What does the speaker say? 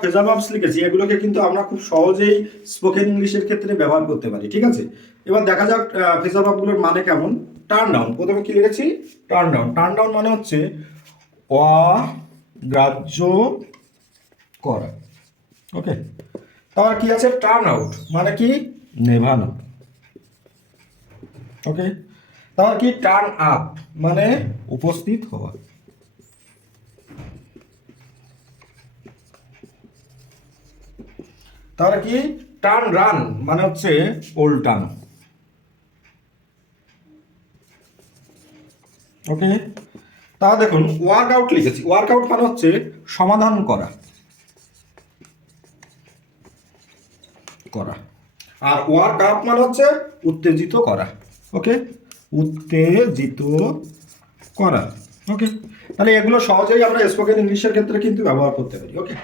Phrasal verbs লিখেছি এগুলোকে কিন্তু আমরা খুব সহজেই স্পোকেন ইংলিশের ক্ষেত্রে ব্যবহার করতে পারি, ঠিক আছে। এবার দেখা যাক ফ্রেজাল ভার্বগুলোর মানে কেমন। টার্ন ডাউন, প্রথমে কি লিখেছি? Turn down. টার্ন ডাউন মানে হচ্ছে অগ্রাহ্য করা, ওকে। তারপর কি আছে? টার্ন আউট মানে কি? নেভানো, ওকে। তারপর কি? টার্ন আপ মানে উপস্থিত হওয়া। তাহলে কি? টার্ন রান মানে হচ্ছে উল্টানো, ওকে। তা দেখুন ওয়ার্কআউট লিখেছি, ওয়ার্কআউট মানে হচ্ছে সমাধান করা করা আর ওয়ার্ক আপ মানে হচ্ছে উত্তেজিত করা, ওকে। উত্তেজিত করা, ওকে। তাহলে এগুলো সহজেই আমরা স্পোকেন ইংলিশের ক্ষেত্রে কিন্তু ব্যবহার করতে পারি, ওকে।